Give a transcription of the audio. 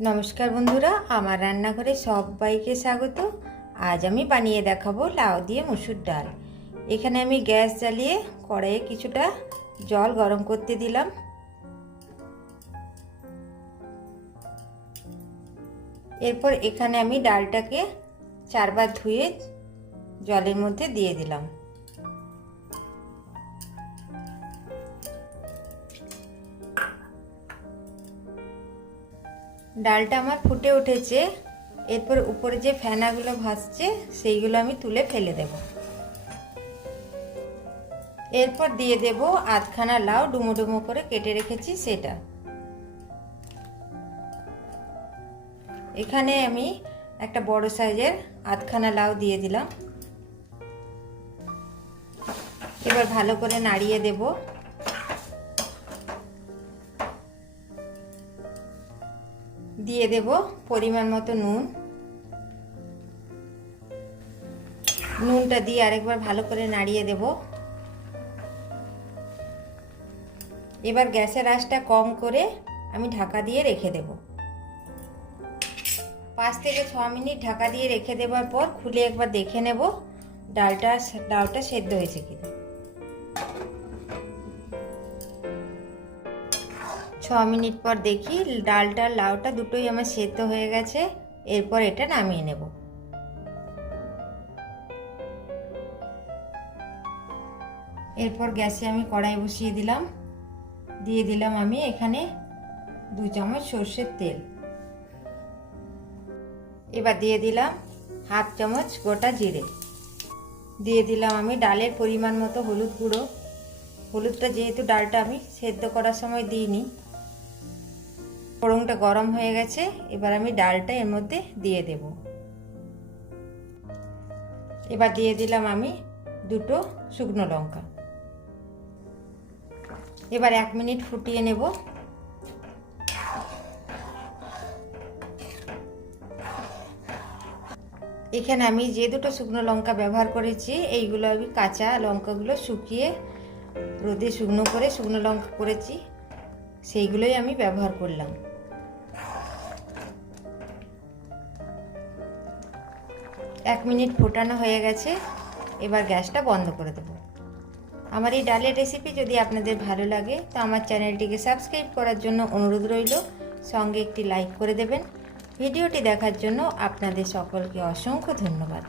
নমস্কার বন্ধুরা, আমার রান্নাঘরে সবাইকে স্বাগত। আজ আমি বানিয়ে দেখাবো লাউ দিয়ে মুসুর ডাল। এখানে আমি গ্যাস জ্বালিয়ে কড়াইয়ে কিছুটা জল গরম করতে দিলাম। এরপর এখানে আমি ডালটাকে চারবার ধুয়ে জলের মধ্যে দিয়ে দিলাম। ডালটা আমার ফুটে উঠেছে, এরপর উপরে যে ফেনাগুলো ভাসছে, সেইগুলো আমি তুলে ফেলে দেব। এরপর দিয়ে দেব আধখানা লাউ ডুমো ডুমো করে কেটে রেখেছি সেটা। এখানে আমি একটা বড় সাইজের আধখানা লাউ দিয়ে দিলাম। এবার ভালো করে নাড়িয়ে দেবো। দিয়ে দেব পরিমাণ মতো নুন। নুনটা দিয়ে আরেকবার ভালো করে নাড়িয়ে দেব। এবার গ্যাসের আঁচটা কম করে আমি ঢাকা দিয়ে রেখে দেব। পাঁচ থেকে ছ মিনিট ঢাকা দিয়ে রেখে দেওয়ার পর খুলে একবার দেখে নেব ডালটা ডালটা সেদ্ধ হয়েছে কিনা। ছ মিনিট পর দেখি ডালটা, লাউটা দুটোই আমার সেদ্ধ হয়ে গেছে। এরপর এটা নামিয়ে নেব। এরপর গ্যাসে আমি কড়াই বসিয়ে দিলাম। দিয়ে দিলাম আমি এখানে দু চামচ সর্ষের তেল। এবার দিয়ে দিলাম হাফ চামচ গোটা জিরে। দিয়ে দিলাম আমি ডালের পরিমাণ মতো হলুদ গুঁড়ো। হলুদটা যেহেতু ডালটা আমি সেদ্ধ করার সময় দিইনি ফোড়নটা গরম হয়ে গেছে, এবার আমি ডালটা এর মধ্যে দিয়ে দেব। এবার দিয়ে দিলাম আমি দুটো শুকনো লঙ্কা। এবার এক মিনিট ফুটিয়ে নেব। এখানে আমি যে দুটো শুকনো লঙ্কা ব্যবহার করেছি, এইগুলো আমি কাঁচা লঙ্কাগুলো শুকিয়ে রোদে শুকনো করে শুকনো লঙ্কা করেছি, সেইগুলোই আমি ব্যবহার করলাম। এক মিনিট ফোটানো হয়ে গেছে, এবার গ্যাসটা বন্ধ করে দেবো। আমার এই ডালের রেসিপি যদি আপনাদের ভালো লাগে, তো আমার চ্যানেলটিকে সাবস্ক্রাইব করার জন্য অনুরোধ রইল। সঙ্গে একটি লাইক করে দেবেন। ভিডিওটি দেখার জন্য আপনাদের সকলকে অসংখ্য ধন্যবাদ।